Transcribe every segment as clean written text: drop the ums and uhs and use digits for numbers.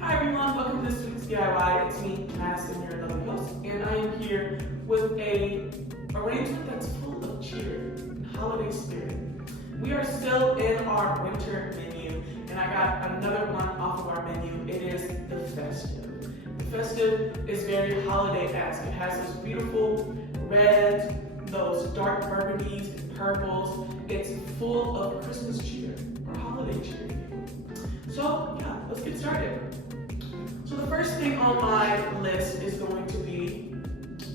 Hi everyone, welcome to this week's DIY. It's me, Madison, your lovely host, and I am here with a arrangement that's full of cheer and holiday spirit. We are still in our winter menu, and I got another one off of our menu. It is the festive. The festive is very holiday-esque. It has those beautiful reds, those dark burgundies and purples. It's full of Christmas cheer or holiday cheer. So yeah, let's get started. So the first thing on my list is going to be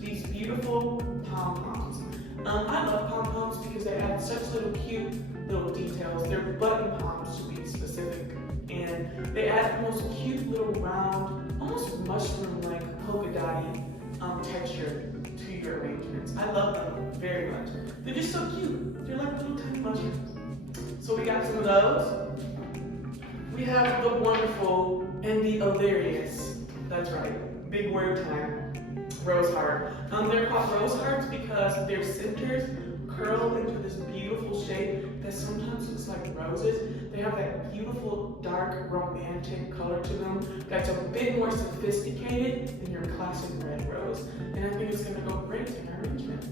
these beautiful pom-poms. I love pom-poms because they add such cute little details. They're button poms to be specific. And they add the most cute little round, almost mushroom-like polka dotty texture to your arrangements. I love them very much. They're just so cute. They're like little tiny mushrooms. So we got some of those. We have the wonderful and the hilarious, that's right, big word time, rose heart. They're called rose hearts because their centers curl into this beautiful shape that sometimes looks like roses. They have that beautiful, dark, romantic color to them that's a bit more sophisticated than your classic red rose. And I think it's gonna go great in our arrangement.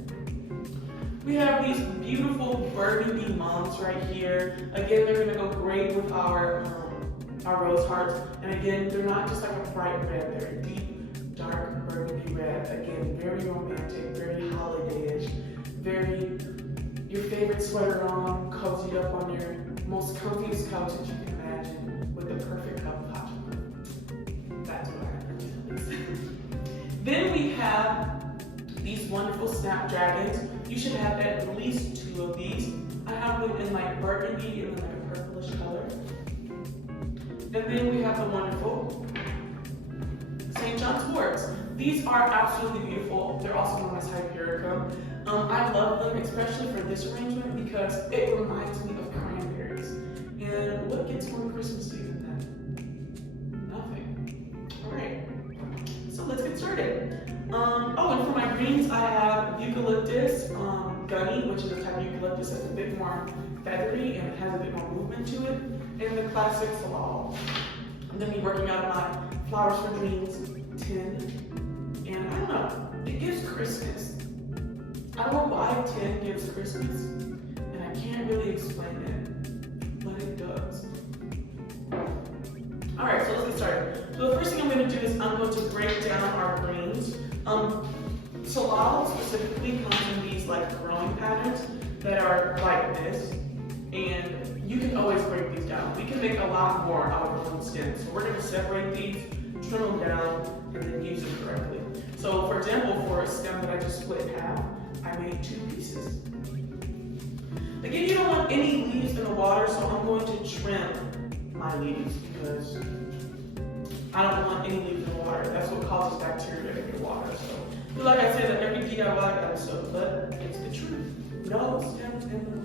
We have these beautiful burgundy mums right here. Again, they're gonna go great with our rose hearts. And again, they're not just like a bright red, they're a deep, dark burgundy red. Again, very romantic, very holiday-ish, very your favorite sweater on, cozied up on your most comfiest couch that you can imagine with the perfect cup of hot chocolate. That's what I have. Then we have these wonderful snapdragons. You should have at least 2 of these. I have them in like burgundy and then like a purplish color. And then we have the wonderful St. John's worts. These are absolutely beautiful. They're also known as Hypericum. I love them, especially for this arrangement, because it reminds me of cranberries. And what gets more Christmassy than that? Nothing. All right, so let's get started. And for my greens, I have eucalyptus gunny, which is a type of eucalyptus that's a bit more feathery and it has a bit more movement to it. And the classic salal. I'm gonna be working out of my Flowers for Dreams tin. And I don't know, it gives Christmas. I don't know why tin gives Christmas, and I can't really explain it, but it does. All right, so let's get started. So the first thing I'm gonna do is I'm going to break down our greens. Salal specifically comes in these like growing patterns that are like this, and you can always break these down. We can make a lot more out of one stem. So we're gonna separate these, trim them down, and then use them correctly. So for example, for a stem that I just split in half, I made 2 pieces. Again, you don't want any leaves in the water, so I'm going to trim my leaves because I don't want any leaves in the water. That's what causes bacteria in your water. So I feel like I say that every DIY episode, but it's the truth. No stems in the water.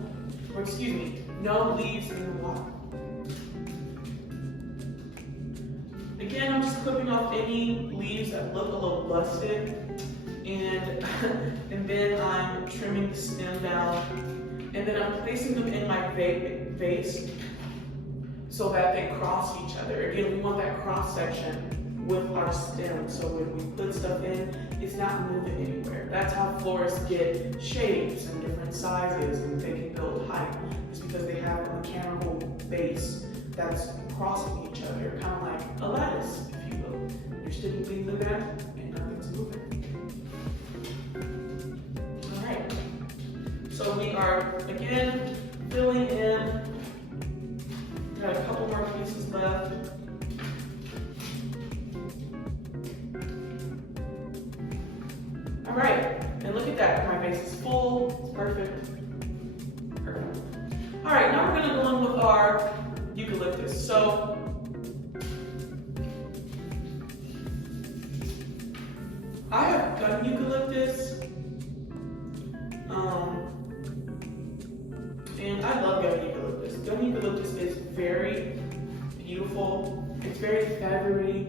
Or excuse me, no leaves in the water. Again, I'm just clipping off any leaves that look a little busted, and then I'm trimming the stem down, and then I'm placing them in my vase so that they cross each other. Again, we want that cross section with our stem, so when we put stuff in, it's not moving anywhere. That's how florists get shapes and different sizes, and they can build height. It's because they have a mechanical base that's crossing each other, kind of like a lattice, if you will. You're sticking things in there, and nothing's moving. All right. So we are, again, filling in. Got a couple more pieces left. All right, and look at that. My base is full. It's perfect. Perfect. All right, now we're gonna go in with our eucalyptus. So I have gun eucalyptus, and I love gun eucalyptus. Gun eucalyptus is very beautiful. It's very feathery.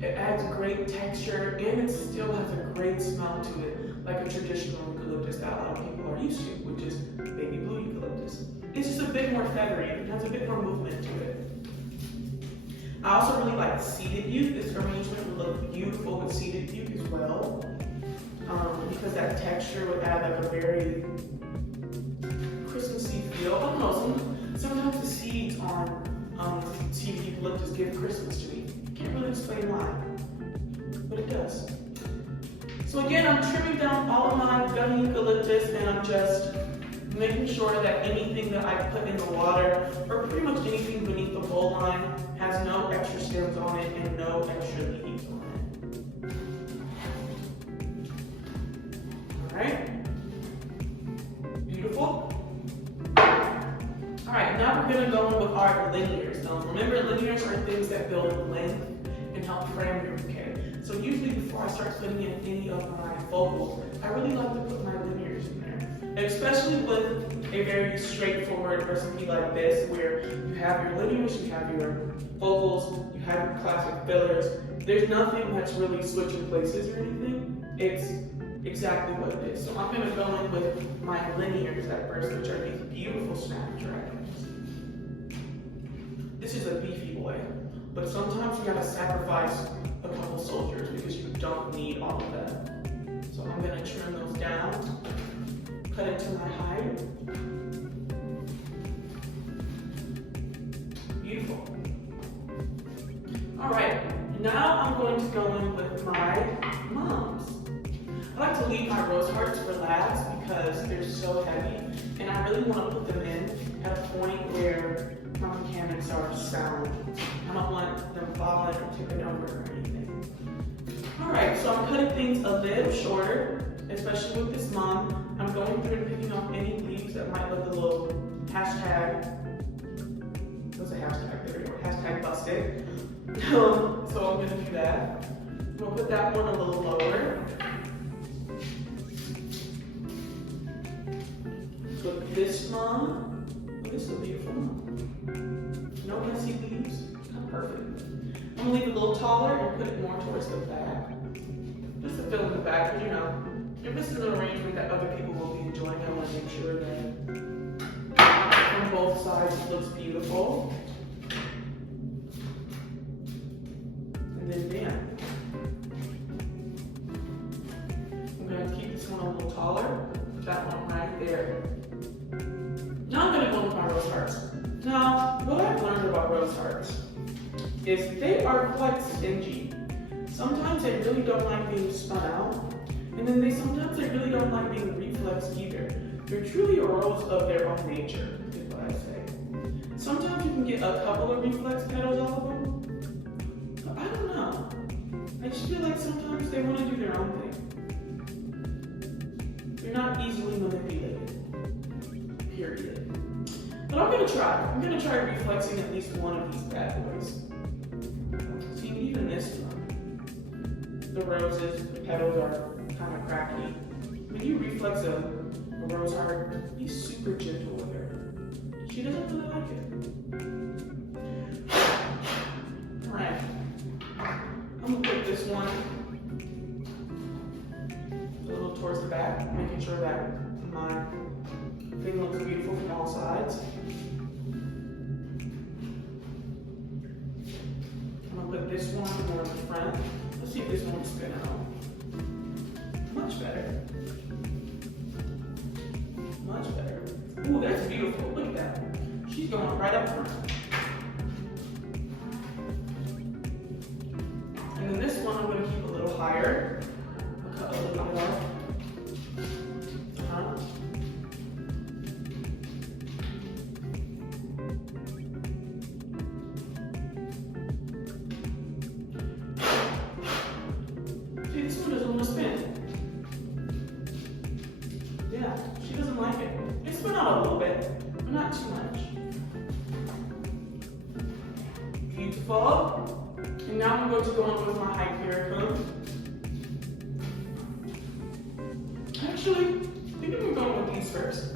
It adds great texture, and it still has a great smell to it, like a traditional eucalyptus that a lot of people are used to, which is baby blue eucalyptus. It's just a bit more feathery. It has a bit more movement to it. I also really like seated view. This arrangement would look beautiful with seated view as well, because that texture would add like a very Christmassy feel. I don't know, sometimes the seeds on seated view look just give Christmas to me. Can't really explain why, but it does. So again, I'm trimming down all of my gummy eucalyptus, and I'm just making sure that anything that I put in the water, or pretty much anything beneath the bowl line, has no extra stems on it and no extra leaves on it. Alright. Beautiful. Alright, now we're going to go in with our linears. Now remember, linears are things that build length and help frame your bouquet. So usually before I start putting in any of my focals, I really like to put my linears in there. Especially with a very straightforward recipe like this, where you have your linears, you have your focals, you have your classic fillers. There's nothing that's really switching places or anything. It's exactly what it is. So I'm going to go in with my linears at first, which are these beautiful snapdragons. This is a beefy boy, but sometimes you gotta sacrifice a couple soldiers because you don't need all of them. So I'm going to trim those down, cut it to my height. Beautiful. All right, now I'm going to go in with my mums. I like to leave my rose hearts for last because they're so heavy, and I really want to put them in at a point where my mechanics are sound. I don't want them falling or tipping over or anything. All right, so I'm cutting things a little shorter, especially with this mum. I'm going through and picking up any leaves that might look a little hashtag, what's a hashtag? There we go, hashtag busted. So I'm gonna do that. I'm gonna put that one a little lower. With this mum, this is a beautiful mum. No messy leaves, kind of perfect. I'm gonna leave it a little taller and put it more towards the back. Just to fill in the back, because you know, if this is an arrangement that other people will be enjoying, I want to make sure that on both sides it looks beautiful. And then bam. I'm going to keep this one a little taller, put that one right there. Now I'm going to go with my rose hearts. Now, what I've learned about rose hearts is they are quite stingy. Sometimes they really don't like being spun out, and then sometimes they really don't like being reflexed either. They're truly a rose of their own nature, is what I say. Sometimes you can get a couple of reflex petals out of them, but I don't know. I just feel like sometimes they want to do their own thing. They're not easily manipulated, period. But I'm going to try. I'm going to try reflexing at least one of these bad boys. See, even this one. The roses, the petals are kind of cracky. When you reflex a rose heart, be super gentle with her. She doesn't really like it. Alright. I'm going to put this one a little towards the back, making sure that my thing looks beautiful from all sides. I'm going to put this one more in the front. Let's see if this one's spin out. Much better. Much better. Ooh, that's beautiful. Look at that. She's going right up front. And then this one I'm going to keep a little higher. I'll cut a little bit more. See, this one doesn't want to spin. Yeah, she doesn't like it. It spin out a little bit, but not too much. Beautiful. And now I'm going to go on with my Hypericum. Actually, I think I'm going with these first.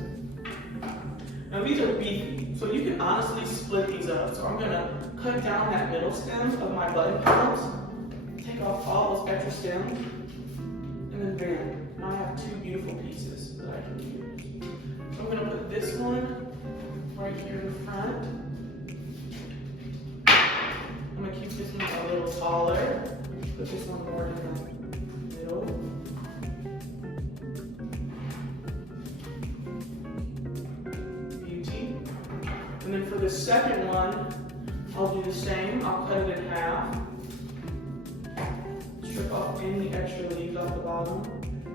Now these are beefy, so you can honestly split these up. So I'm going to cut down that middle stem of my button petals, take off all those extra stems, and then bam, now I have two beautiful pieces that I can use. So I'm going to put this one right here in the front. I'm going to keep this one a little taller. Put this one more in the middle. Beauty. And then for the second one, I'll do the same. I'll cut it in half. Strip off any extra leaves off the bottom.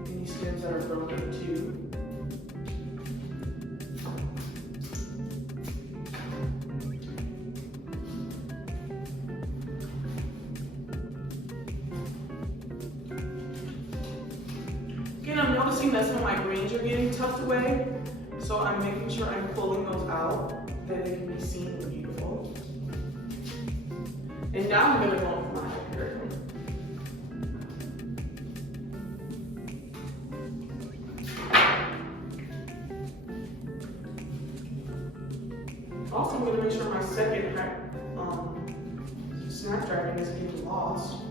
Any stems that are broken too. Again, I'm noticing that some of my greens are getting tucked away, so I'm making sure I'm pulling those out, that they can be seen and beautiful. And now I'm going to go on with my hair. Also, I'm going to make sure my second snapdragon is getting lost.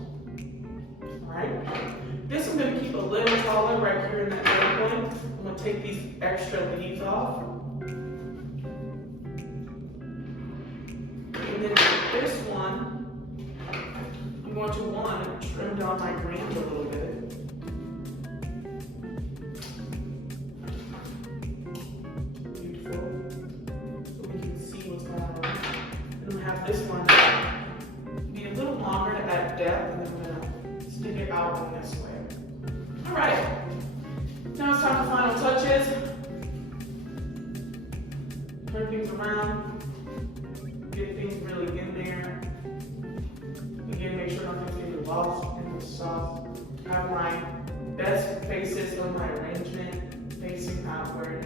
Alright, this I'm going to keep a little taller right here in that middle point. I'm going to take these extra leaves off. And then for this one, I'm going to trim down my greens a little bit. Beautiful. So we can see what's going on. And I'm going to have this one be a little longer to add depth, and then I'm going to stick it out in this way. All right, now it's time for final touches. Turn things around, get things really in there. Again, make sure nothing's getting lost in the sauce. I have my best faces on my arrangement facing outward.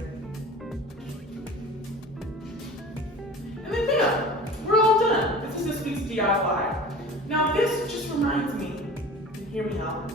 And then yeah, we're all done. This is this week's DIY. Now this just reminds me, and hear me out,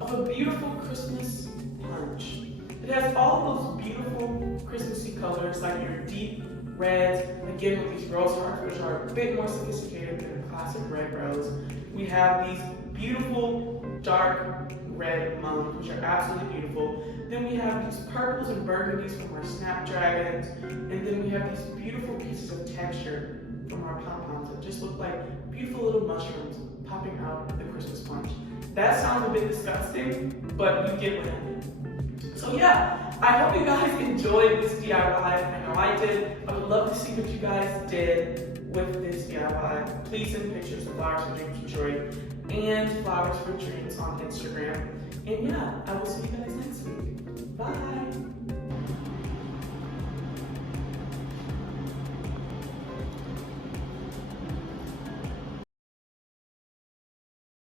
of a beautiful Christmas punch. It has all those beautiful Christmassy colors, like your deep reds, again with these rose hearts, which are a bit more sophisticated than a classic red rose. We have these beautiful dark red mums, which are absolutely beautiful. Then we have these purples and burgundies from our snapdragons, and then we have these beautiful pieces of texture from our pom-poms that just look like beautiful little mushrooms popping out of the Christmas punch. That sounds a bit disgusting, but you get what I mean. So yeah, I hope you guys enjoyed this DIY. I know I did. I would love to see what you guys did with this DIY. Please send pictures of Flowers for Dreams Detroit and Flowers for Dreams on Instagram. And yeah, I will see you guys next week. Bye.